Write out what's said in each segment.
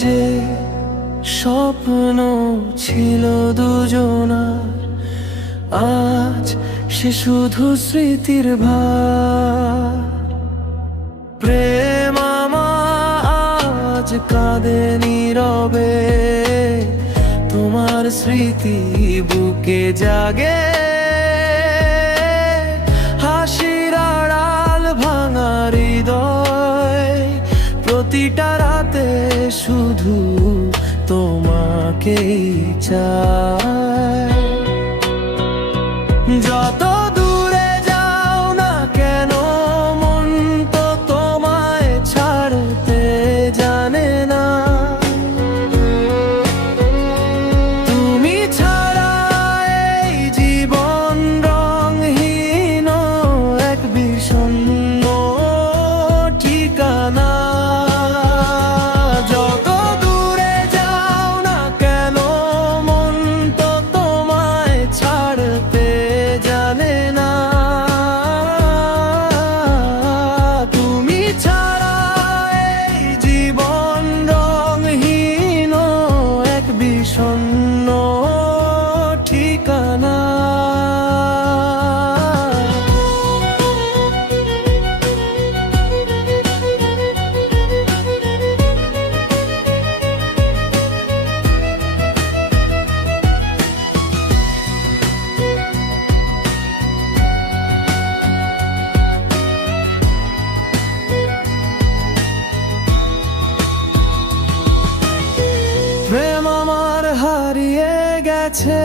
যে স্বপ্ন ছিল দুজনার, আজ সে শুধু স্মৃতির ভার। প্রেম আমার আজ কাঁদে নীরবে, তোমার স্মৃতি বুকে জাগে। হাসির আড়াল ভাঙা হৃদয়, প্রতিটা রাতে শুধু তোমাকেই চায়। যত দূরে যাও না কেন, মন তো তোমায় ছাড়তে জানে না। তুমি ছাড়া এই জীবন রংহীন এক বিষণ্ণ ঠিকানা। যত দূরে যাও না কেন, মন তো তোমায় ছাড়তে জানে না। তুমি ছাড়া এই জীবন রংহীন এক বিষণ্ণ ঠিকানা। প্রেম আমার হারিয়ে গেছে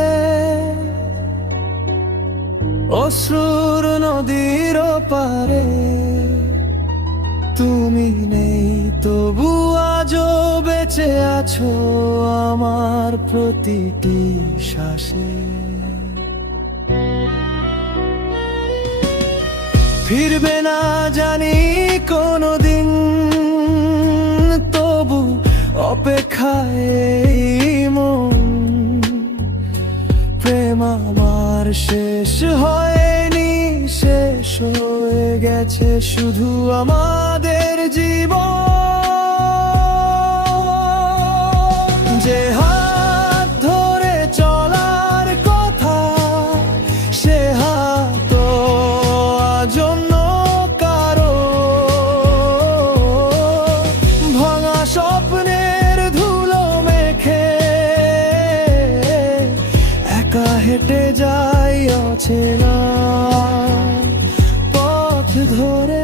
অশ্রুর নদীর পারে। তুমি নেই তবু আজও বেঁচে আছো আমার প্রতিটি শ্বাসে। ফিরবে না জানি কোনোদিন, তবু অপেক্ষায় এই মন। প্রেম আমার শেষ হয়নি, শেষ হয়ে গেছে শুধু আমাদের জীবন। যে হাত ধরে চলার কথা, সে হাত আজ অন্য কারো। ভাঙা স্বপ্নের ধুলো মেখে একা হেঁটে যাই অচেনা পথ ধরে।